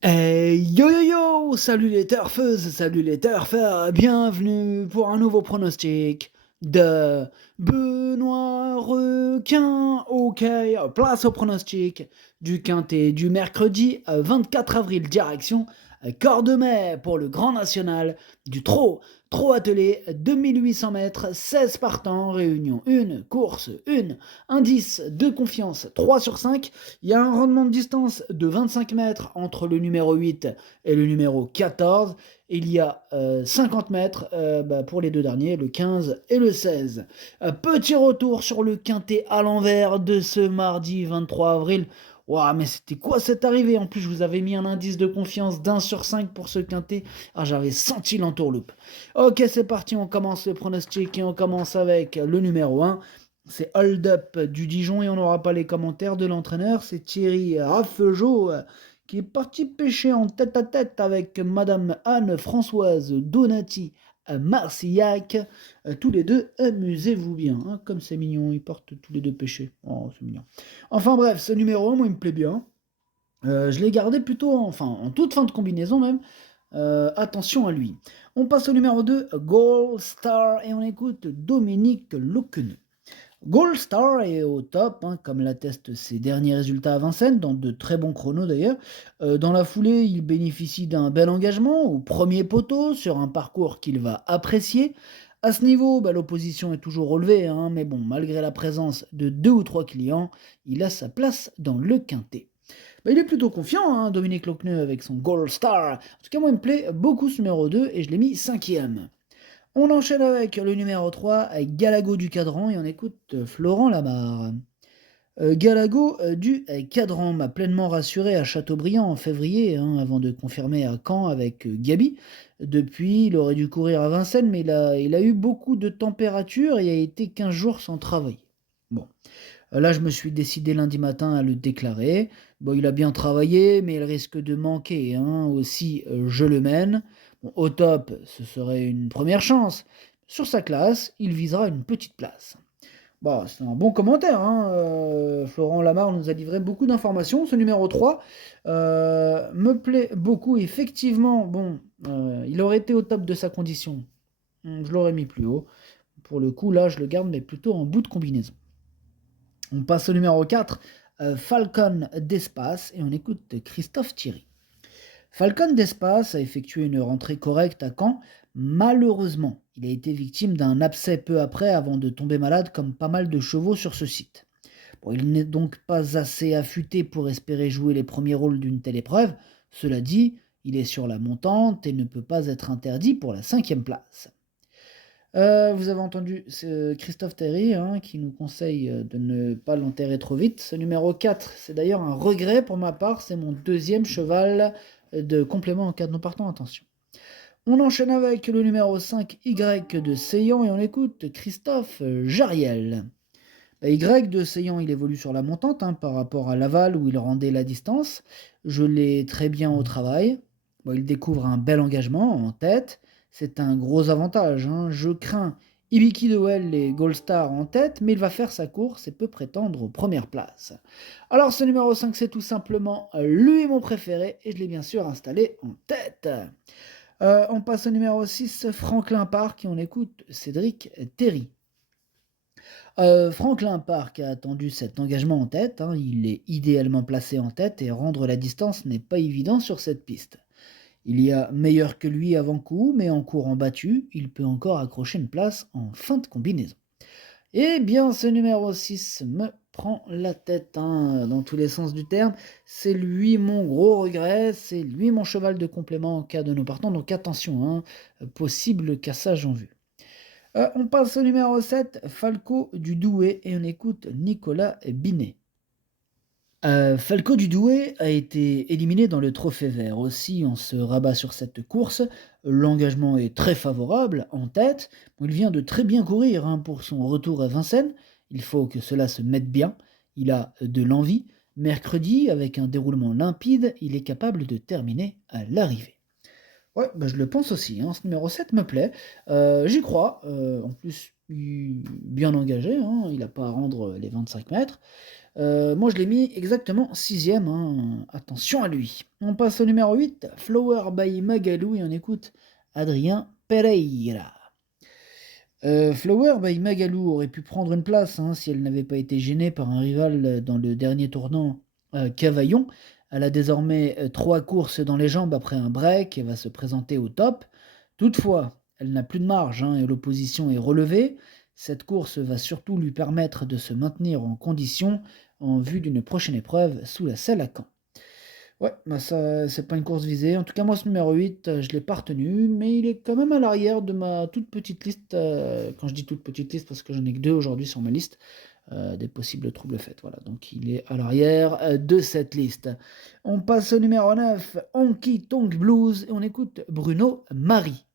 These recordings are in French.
Yo yo yo! Salut les turfeuses, salut les turfeurs, bienvenue pour un nouveau pronostic de Benoît Requin. Ok, place au pronostic du quintet du mercredi 24 avril, direction Cordemais pour le Grand National du Trot attelé 2800 mètres, 16 partants, réunion 1, course 1, indice de confiance 3 sur 5. Il y a un rendement de distance de 25 mètres entre le numéro 8 et le numéro 14. Il y a 50 mètres pour les deux derniers, le 15 et le 16. Petit retour sur le quintet à l'envers de ce mardi 23 avril. Waouh, mais c'était quoi cette arrivée? En plus, je vous avais mis un indice de confiance d'1 sur 5 pour ce quintet. Ah, j'avais senti l'entourloupe. Ok, c'est parti, on commence le pronostic et on commence avec le numéro 1. C'est Hold Up du Dijon et on n'aura pas les commentaires de l'entraîneur. C'est Thierry Raffegeot qui est parti pêcher en tête à tête avec Madame Anne-Françoise Donati Marcillac. Tous les deux, amusez-vous bien. Hein, comme c'est mignon, ils portent tous les deux pêcher. Oh, c'est mignon. Enfin bref, ce numéro 1, moi, il me plaît bien. Je l'ai gardé plutôt en toute fin de combinaison même. Attention à lui. On passe au numéro 2, Gold Star, et on écoute Dominique Lecqueneux. Gold Star est au top, hein, comme l'attestent ses derniers résultats à Vincennes, dans de très bons chronos d'ailleurs. Dans la foulée, il bénéficie d'un bel engagement au premier poteau sur un parcours qu'il va apprécier. À ce niveau, l'opposition est toujours relevée, hein, mais bon, malgré la présence de 2 ou 3 clients, il a sa place dans le quintet. Il est plutôt confiant, hein, Dominique Lecneux, avec son Gold Star. En tout cas, moi, il me plaît beaucoup ce numéro 2 et je l'ai mis cinquième. On enchaîne avec le numéro 3, avec Galago du Cadran, et on écoute Florent Lamarre. Galago du Cadran m'a pleinement rassuré à Châteaubriand en février, hein, avant de confirmer à Caen avec Gabi. Depuis, il aurait dû courir à Vincennes, mais il a eu beaucoup de température et a été 15 jours sans travailler. Bon, là, je me suis décidé lundi matin à le déclarer. Bon, il a bien travaillé, mais il risque de manquer, hein. Aussi, je le mène. Bon, au top, ce serait une première chance. Sur sa classe, il visera une petite place. Bon, c'est un bon commentaire, hein. Florent Lamarre nous a livré beaucoup d'informations. Ce numéro 3 me plaît beaucoup. Effectivement, bon, il aurait été au top de sa condition. Je l'aurais mis plus haut. Pour le coup, là, je le garde, mais plutôt en bout de combinaison. On passe au numéro 4, Falcon d'Espace, et on écoute Christophe Thierry. Falcon d'Espace a effectué une rentrée correcte à Caen. Malheureusement, il a été victime d'un abcès peu après avant de tomber malade comme pas mal de chevaux sur ce site. Bon, il n'est donc pas assez affûté pour espérer jouer les premiers rôles d'une telle épreuve. Cela dit, il est sur la montante et ne peut pas être interdit pour la 5e place. Vous avez entendu Christophe Terry, hein, qui nous conseille de ne pas l'enterrer trop vite. Ce numéro 4, c'est d'ailleurs un regret pour ma part, c'est mon deuxième cheval de complément en cas de non partant, attention. On enchaîne avec le numéro 5, Y de Seyan, et on écoute Christophe Jariel. Y de Seyan, il évolue sur la montante, hein, par rapport à Laval où il rendait la distance. Je l'ai très bien au travail. Bon, il découvre un bel engagement en tête. C'est un gros avantage, hein. Je crains Ibiki Dewell et Gold Star en tête, mais il va faire sa course et peut prétendre aux premières places. Alors ce numéro 5, c'est tout simplement lui mon préféré, et je l'ai bien sûr installé en tête. On passe au numéro 6, Franklin Park, et on écoute Cédric Terry. Franklin Park a attendu cet engagement en tête, hein. Il est idéalement placé en tête et rendre la distance n'est pas évident sur cette piste. Il y a meilleur que lui avant coup, mais en courant battu, il peut encore accrocher une place en fin de combinaison. Eh bien, ce numéro 6 me prend la tête, hein, dans tous les sens du terme. C'est lui mon gros regret, c'est lui mon cheval de complément en cas de nos partants, donc attention, hein, possible cassage en vue. On passe au numéro 7, Falco du Douai, et on écoute Nicolas Binet. Falco du Douai a été éliminé dans le Trophée Vert. Aussi, on se rabat sur cette course. L'engagement est très favorable, en tête. Bon, il vient de très bien courir, hein, pour son retour à Vincennes. Il faut que cela se mette bien. Il a de l'envie. Mercredi, avec un déroulement limpide, il est capable de terminer à l'arrivée. Ouais, bah, je le pense aussi, hein, ce numéro 7 me plaît. J'y crois, en plus, bien engagé, hein, il a pas à rendre les 25 mètres. Moi, je l'ai mis exactement sixième, hein, attention à lui. On passe au numéro 8, Flower by Magalou, et on écoute Adrien Pereira. Flower by Magalou aurait pu prendre une place, hein, si elle n'avait pas été gênée par un rival dans le dernier tournant, Cavaillon. Elle a désormais 3 courses dans les jambes après un break et va se présenter au top. Toutefois, elle n'a plus de marge, hein, et l'opposition est relevée. Cette course va surtout lui permettre de se maintenir en condition en vue d'une prochaine épreuve sous la selle à Caen. Ouais, bah ça, c'est pas une course visée. En tout cas, moi, ce numéro 8, je l'ai pas retenu, mais il est quand même à l'arrière de ma toute petite liste. Quand je dis toute petite liste, parce que j'en ai que deux aujourd'hui sur ma liste, des possibles troubles faits. Voilà, donc il est à l'arrière de cette liste. On passe au numéro 9, Honky Tonk Blues, et on écoute Bruno Marie.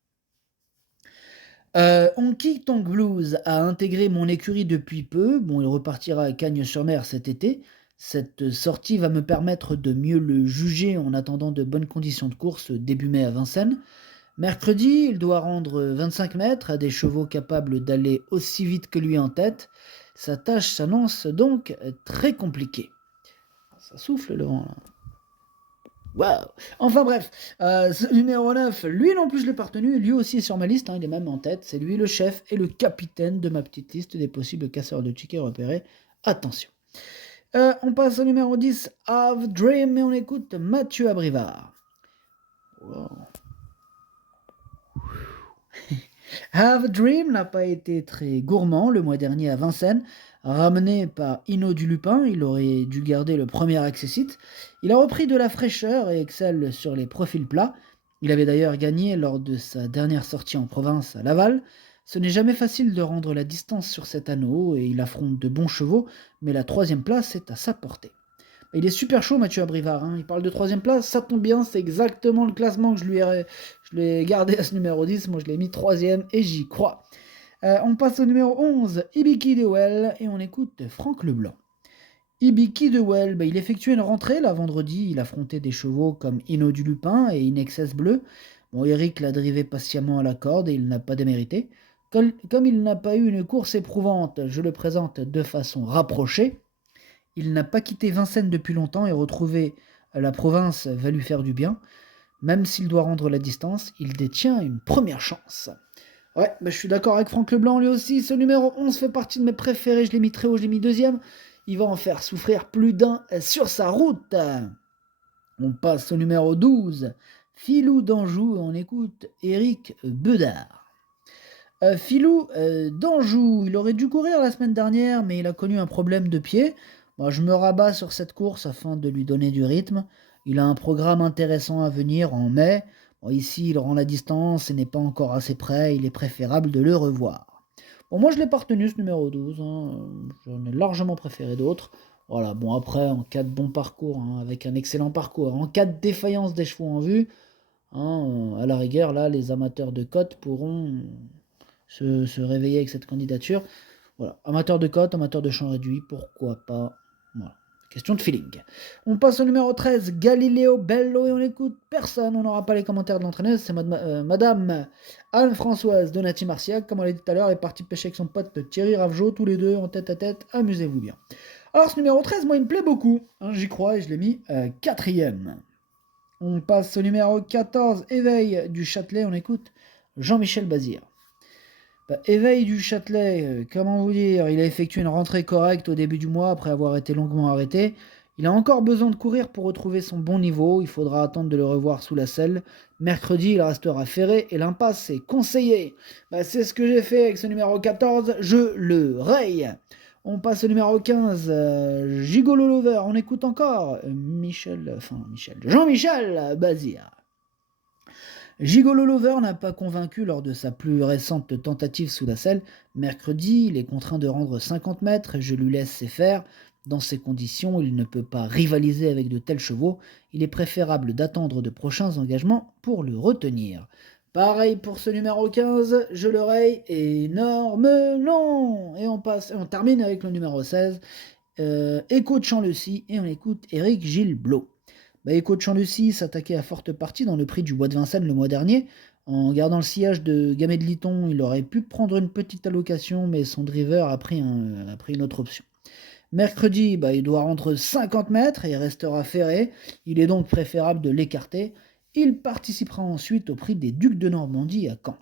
Honky Tonk Blues a intégré mon écurie depuis peu. Bon, il repartira à Cagnes-sur-Mer cet été. Cette sortie va me permettre de mieux le juger en attendant de bonnes conditions de course début mai à Vincennes. Mercredi, il doit rendre 25 mètres à des chevaux capables d'aller aussi vite que lui en tête. Sa tâche s'annonce donc très compliquée. Ça souffle le vent là. Waouh! Enfin bref, ce numéro 9, lui non plus je l'ai pas retenu, lui aussi est sur ma liste, hein, il est même en tête, c'est lui le chef et le capitaine de ma petite liste des possibles casseurs de tickets repérés. Attention. On passe au numéro 10, Have Dream, et on écoute Mathieu Abrivard. Wow. Have Dream n'a pas été très gourmand le mois dernier à Vincennes. Ramené par Hino du Lupin, il aurait dû garder le premier accessite. Il a repris de la fraîcheur et excelle sur les profils plats. Il avait d'ailleurs gagné lors de sa dernière sortie en province à Laval. Ce n'est jamais facile de rendre la distance sur cet anneau et il affronte de bons chevaux, mais la troisième place est à sa portée. Il est super chaud, Mathieu Abrivard, hein. Il parle de troisième place, ça tombe bien, c'est exactement le classement que je l'ai gardé à ce numéro 10. Moi, je l'ai mis troisième et j'y crois. On passe au numéro 11, Ibiki de Well, et on écoute Franck Leblanc. Ibiki de Well, il effectuait une rentrée là vendredi. Il affrontait des chevaux comme Hino du Lupin et Inexcess Bleu. Bon, Eric l'a drivé patiemment à la corde et il n'a pas démérité. Comme il n'a pas eu une course éprouvante, je le présente de façon rapprochée. Il n'a pas quitté Vincennes depuis longtemps et retrouver la province va lui faire du bien. Même s'il doit rendre la distance, il détient une première chance. Ouais, je suis d'accord avec Franck Leblanc, lui aussi. Ce numéro 11 fait partie de mes préférés. Je l'ai mis très haut, je l'ai mis deuxième. Il va en faire souffrir plus d'un sur sa route. On passe au numéro 12, Filou d'Anjou, et on écoute Éric Bedard. Filou d'Anjou, il aurait dû courir la semaine dernière, mais il a connu un problème de pied. Moi, je me rabats sur cette course afin de lui donner du rythme. Il a un programme intéressant à venir en mai. Bon, ici, il rend la distance et n'est pas encore assez près. Il est préférable de le revoir. Bon, moi, je l'ai pas retenu ce numéro 12, hein. J'en ai largement préféré d'autres. Voilà, bon, après, en cas de bon parcours, hein, avec un excellent parcours, en cas de défaillance des chevaux en vue, hein, à la rigueur, là, les amateurs de cote pourront se réveiller avec cette candidature. Voilà, amateur de cote, amateur de champ réduit, pourquoi pas. Voilà, question de feeling. On passe au numéro 13, Galileo Bello, et on écoute personne. On n'aura pas les commentaires de l'entraîneuse, c'est madame Anne-Françoise Donati Marciac, comme on l'a dit tout à l'heure, est partie pêcher avec son pote Thierry Ravgeot, tous les deux en tête à tête, amusez-vous bien. Alors ce numéro 13, moi il me plaît beaucoup, hein, j'y crois et je l'ai mis quatrième. On passe au numéro 14, Éveil du Châtelet, on écoute Jean-Michel Bazir. Éveil du Châtelet, comment vous dire, il a effectué une rentrée correcte au début du mois après avoir été longuement arrêté. Il a encore besoin de courir pour retrouver son bon niveau, il faudra attendre de le revoir sous la selle. Mercredi, il restera ferré et l'impasse est conseillée. C'est ce que j'ai fait avec ce numéro 14, je le raye. On passe au numéro 15, Gigolo Lover, on écoute encore Jean-Michel Bazir. Gigolo Lover n'a pas convaincu lors de sa plus récente tentative sous la selle. Mercredi, il est contraint de rendre 50 mètres et je lui laisse faire. Dans ces conditions, il ne peut pas rivaliser avec de tels chevaux. Il est préférable d'attendre de prochains engagements pour le retenir. Pareil pour ce numéro 15, je le raye, énorme non. Et on termine avec le numéro 16, Écho de Champ-le-Cy, et on écoute Éric Gilles Blot. Écho de Champ-Lucie s'attaquait à forte partie dans le prix du bois de Vincennes le mois dernier. En gardant le sillage de Gamay de Liton, il aurait pu prendre une petite allocation, mais son driver a pris une autre option. Mercredi, il doit rentrer 50 mètres et il restera ferré. Il est donc préférable de l'écarter. Il participera ensuite au prix des Ducs de Normandie à Caen.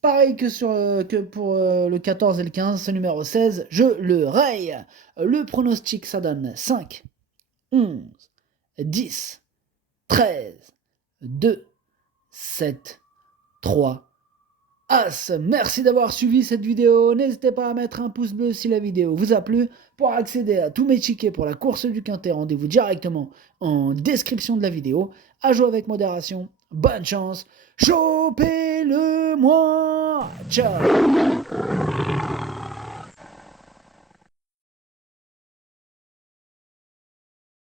Pareil que pour le 14 et le 15, ce numéro 16, je le raye. Le pronostic, ça donne 5, 11, 10, 13, 2, 7, 3, As. Merci d'avoir suivi cette vidéo. N'hésitez pas à mettre un pouce bleu si la vidéo vous a plu. Pour accéder à tous mes tickets pour la course du Quintet, rendez-vous directement en description de la vidéo. À jouer avec modération. Bonne chance. Chopez-le moi. Ciao.